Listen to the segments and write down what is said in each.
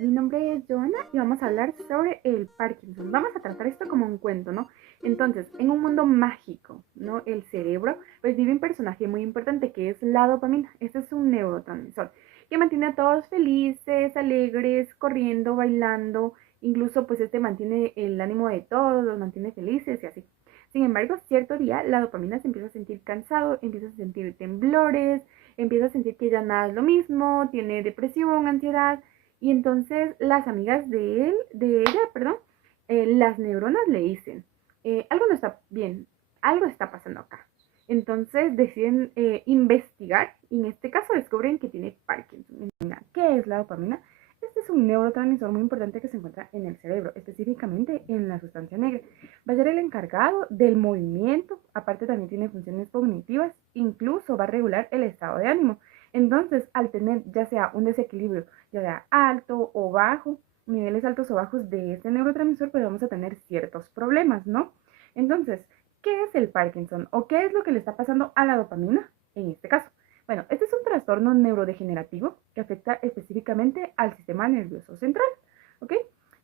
mi nombre es Joana y vamos a hablar sobre el Parkinson. Vamos a tratar esto como un cuento, ¿no? Entonces, en un mundo mágico, ¿no? El cerebro, pues vive un personaje muy importante que es la dopamina. Este es un neurotransmisor que mantiene a todos felices, alegres, corriendo, bailando. Incluso, pues este mantiene el ánimo de todos, los mantiene felices y así. Sin embargo, cierto día la dopamina se empieza a sentir cansado, empieza a sentir temblores, empieza a sentir que ya nada es lo mismo, tiene depresión, ansiedad, y entonces las amigas de ella, perdón, las neuronas le dicen, algo no está bien, algo está pasando acá. Entonces deciden investigar y en este caso descubren que tiene Parkinson. ¿Qué es la dopamina? Este es un neurotransmisor muy importante que se encuentra en el cerebro, específicamente en la sustancia negra. Va a ser el encargado del movimiento, aparte también tiene funciones cognitivas, incluso va a regular el estado de ánimo. Entonces, al tener ya sea un desequilibrio, ya sea alto o bajo, niveles altos o bajos de este neurotransmisor, pues vamos a tener ciertos problemas, ¿no? Entonces, ¿qué es el Parkinson? ¿O qué es lo que le está pasando a la dopamina en este caso? Bueno, este es un trastorno neurodegenerativo que afecta específicamente al sistema nervioso central, ¿ok?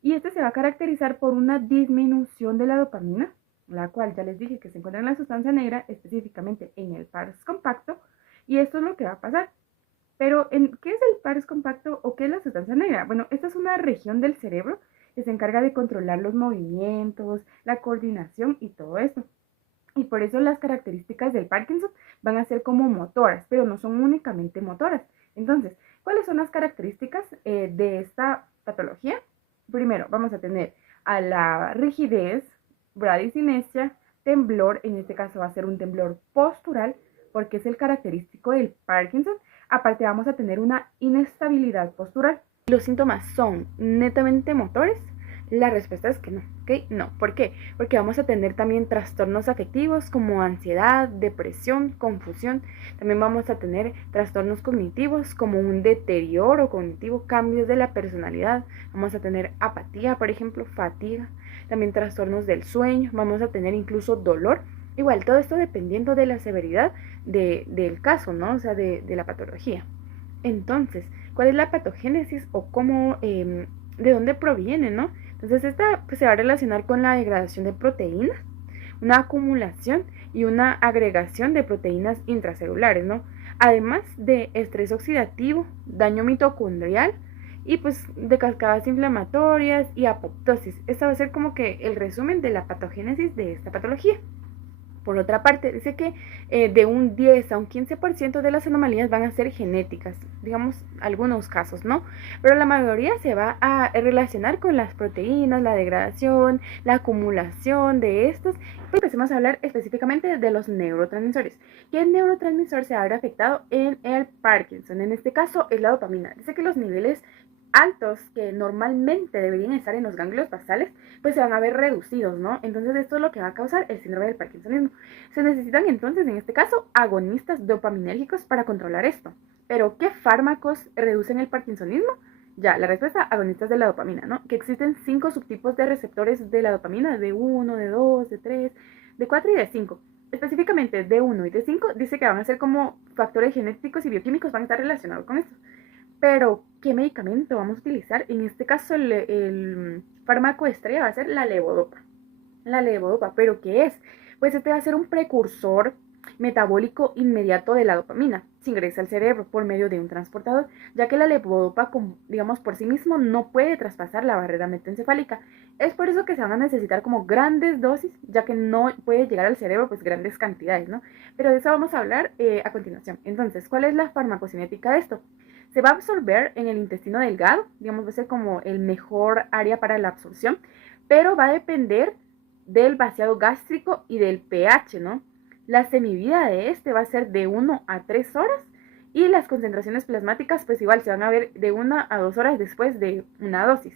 Y este se va a caracterizar por una disminución de la dopamina, la cual ya les dije que se encuentra en la sustancia negra, específicamente en el pars compacto, y esto es lo que va a pasar. Pero, ¿qué es el pars compacto o qué es la sustancia negra? Bueno, esta es una región del cerebro que se encarga de controlar los movimientos, la coordinación y todo esto. Y por eso las características del Parkinson van a ser como motoras, pero no son únicamente motoras. Entonces, ¿cuáles son las características de esta patología? Primero, vamos a tener a la rigidez, bradicinesia, temblor, en este caso va a ser un temblor postural, porque es el característico del Parkinson. Aparte vamos a tener una inestabilidad postural. Los síntomas son netamente motores. La respuesta es que no, ¿ok? No, ¿por qué? Porque vamos a tener también trastornos afectivos como ansiedad, depresión, confusión. También vamos a tener trastornos cognitivos como un deterioro cognitivo, cambios de la personalidad. Vamos a tener apatía, por ejemplo, fatiga. También trastornos del sueño. Vamos a tener incluso dolor. Igual, todo esto dependiendo de la severidad del caso, ¿no? O sea, de la patología. Entonces, ¿cuál es la patogénesis o cómo, de dónde proviene, ¿no? Entonces, esta pues, se va a relacionar con la degradación de proteínas, una acumulación y una agregación de proteínas intracelulares, ¿no? Además de estrés oxidativo, daño mitocondrial y pues de cascadas inflamatorias y apoptosis. Esta va a ser como que el resumen de la patogénesis de esta patología. Por otra parte, dice que de un 10 a un 15% de las anomalías van a ser genéticas, digamos algunos casos, ¿no? Pero la mayoría se va a relacionar con las proteínas, la degradación, la acumulación de estos. Pues empecemos a hablar específicamente de los neurotransmisores. ¿Qué neurotransmisor se va a ver afectado en el Parkinson? En este caso es la dopamina. Dice que los niveles altos que normalmente deberían estar en los ganglios basales, pues se van a ver reducidos, ¿no? Entonces esto es lo que va a causar el síndrome del parkinsonismo. Se necesitan entonces, en este caso, agonistas dopaminérgicos para controlar esto. Pero, ¿qué fármacos reducen el parkinsonismo? Ya, la respuesta, agonistas de la dopamina, ¿no? Que existen 5 subtipos de receptores de la dopamina, de 1, de 2, de 3, de 4 y de 5. Específicamente de 1 y de 5 dice que van a ser como factores genéticos y bioquímicos van a estar relacionados con esto. Pero, ¿qué medicamento vamos a utilizar? En este caso, el fármaco estrella va a ser la levodopa. La levodopa, ¿pero qué es? Pues este va a ser un precursor metabólico inmediato de la dopamina. Se ingresa al cerebro por medio de un transportador, ya que la levodopa, digamos, por sí mismo no puede traspasar la barrera metoencefálica. Es por eso que se van a necesitar como grandes dosis, ya que no puede llegar al cerebro pues grandes cantidades, ¿no? Pero de eso vamos a hablar a continuación. Entonces, ¿cuál es la farmacocinética de esto? Se va a absorber en el intestino delgado, digamos, va a ser como el mejor área para la absorción, pero va a depender del vaciado gástrico y del pH, ¿no? La semivida de este va a ser de 1 a 3 horas y las concentraciones plasmáticas pues igual se van a ver de 1 a 2 horas después de una dosis.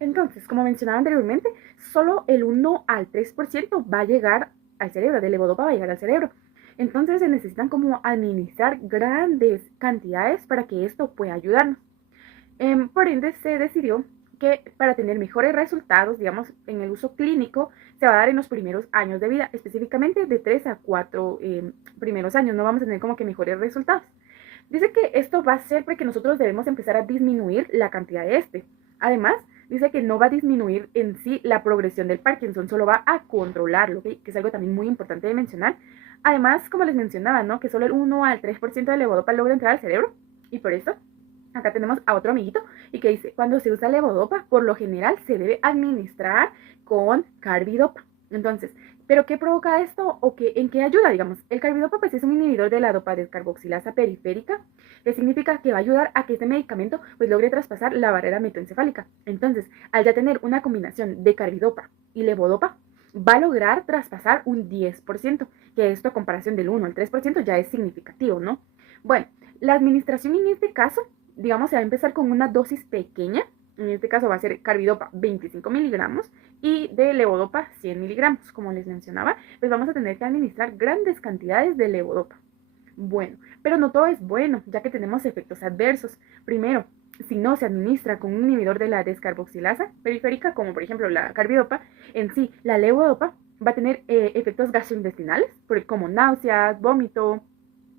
Entonces, como mencionaba anteriormente, solo el 1 al 3% va a llegar al cerebro, de levodopa va a llegar al cerebro. Entonces se necesitan como administrar grandes cantidades para que esto pueda ayudarnos. Por ende, se decidió que para tener mejores resultados, digamos, en el uso clínico, se va a dar en los primeros años de vida, específicamente de 3 a 4 primeros años, no vamos a tener como que mejores resultados. Dice que esto va a ser porque nosotros debemos empezar a disminuir la cantidad de este. Además, dice que no va a disminuir en sí la progresión del Parkinson, solo va a controlarlo, ¿okay? Que es algo también muy importante de mencionar. Además, como les mencionaba, ¿no? Que solo el 1 al 3% de levodopa logra entrar al cerebro. Y por eso, acá tenemos a otro amiguito y que dice, cuando se usa levodopa, por lo general se debe administrar con carbidopa. Entonces, ¿pero qué provoca esto o en qué ayuda? Digamos, el carbidopa pues, es un inhibidor de la dopa descarboxilasa periférica, que significa que va a ayudar a que este medicamento pues, logre traspasar la barrera metoencefálica. Entonces, al ya tener una combinación de carbidopa y levodopa, va a lograr traspasar un 10%, que esto a comparación del 1 al 3% ya es significativo, ¿no? Bueno, la administración en este caso, digamos, se va a empezar con una dosis pequeña. En este caso va a ser carbidopa 25 miligramos y de levodopa 100 miligramos. Como les mencionaba, pues vamos a tener que administrar grandes cantidades de levodopa. Bueno, pero no todo es bueno, ya que tenemos efectos adversos. Primero, si no se administra con un inhibidor de la descarboxilasa periférica, como por ejemplo la carbidopa, en sí, la levodopa va a tener efectos gastrointestinales, como náuseas, vómito,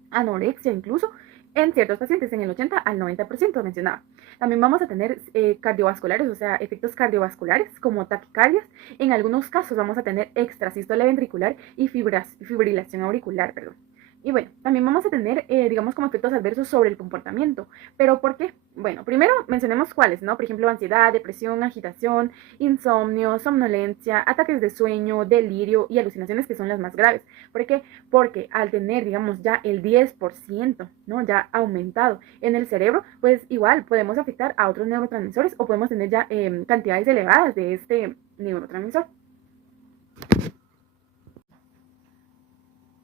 anorexia incluso, en ciertos pacientes, en el 80 al 90% mencionaba. También vamos a tener cardiovasculares, o sea, efectos cardiovasculares como taquicardias. En algunos casos vamos a tener extrasístole ventricular y fibrilación auricular, perdón. Y bueno, también vamos a tener, digamos, como efectos adversos sobre el comportamiento. ¿Pero por qué? Bueno, primero mencionemos cuáles, ¿no? Por ejemplo, ansiedad, depresión, agitación, insomnio, somnolencia, ataques de sueño, delirio y alucinaciones, que son las más graves. ¿Por qué? Porque al tener, digamos, ya el 10%, ¿no? Ya aumentado en el cerebro, pues igual podemos afectar a otros neurotransmisores o podemos tener ya cantidades elevadas de este neurotransmisor.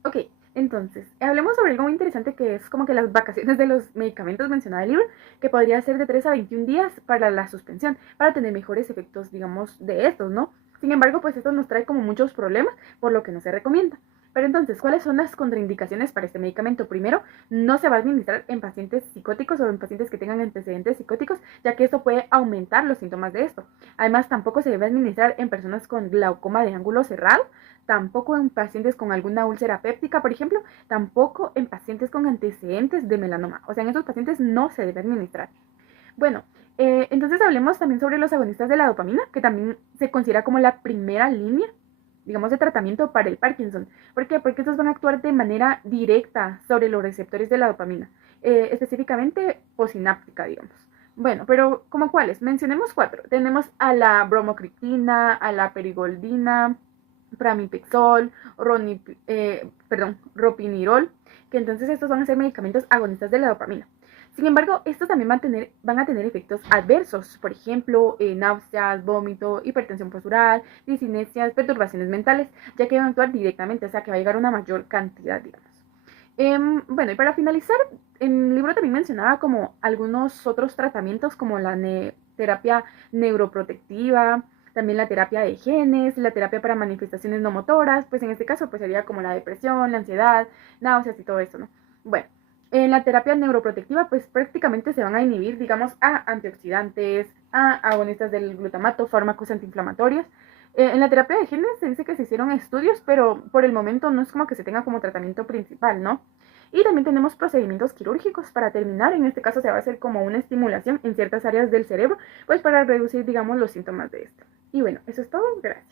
Ok, entonces, hablemos sobre algo muy interesante que es como que las vacaciones de los medicamentos mencionados en el libro, que podría ser de 3 a 21 días para la suspensión, para tener mejores efectos, digamos, de estos, ¿no? Sin embargo, pues esto nos trae como muchos problemas, por lo que no se recomienda. Pero entonces, ¿cuáles son las contraindicaciones para este medicamento? Primero, no se va a administrar en pacientes psicóticos o en pacientes que tengan antecedentes psicóticos, ya que esto puede aumentar los síntomas de esto. Además, tampoco se debe administrar en personas con glaucoma de ángulo cerrado, tampoco en pacientes con alguna úlcera péptica, por ejemplo, tampoco en pacientes con antecedentes de melanoma. O sea, en esos pacientes no se debe administrar. Bueno, entonces hablemos también sobre los agonistas de la dopamina, que también se considera como la primera línea, digamos, de tratamiento para el Parkinson. ¿Por qué? Porque estos van a actuar de manera directa sobre los receptores de la dopamina, específicamente posináptica, digamos. Bueno, pero ¿como cuáles? Mencionemos 4. Tenemos a la bromocriptina, a la perigoldina, pramipexol, ropinirol, que entonces estos van a ser medicamentos agonistas de la dopamina. Sin embargo, estos también van a tener efectos adversos, por ejemplo, náuseas, vómito, hipertensión postural, discinesias, perturbaciones mentales, ya que van a actuar directamente, o sea que va a llegar a una mayor cantidad, digamos. Bueno, y para finalizar, en el libro también mencionaba como algunos otros tratamientos como la terapia neuroprotectiva, también la terapia de genes, la terapia para manifestaciones no motoras, pues en este caso pues sería como la depresión, la ansiedad, náuseas y todo eso, ¿no? Bueno, en la terapia neuroprotectiva pues prácticamente se van a inhibir, digamos, a antioxidantes, a agonistas del glutamato, fármacos antiinflamatorios. En la terapia de genes se dice que se hicieron estudios, pero por el momento no es como que se tenga como tratamiento principal, ¿no? Y también tenemos procedimientos quirúrgicos para terminar. En este caso se va a hacer como una estimulación en ciertas áreas del cerebro, pues para reducir, digamos, los síntomas de esto. Y bueno, eso es todo. Gracias.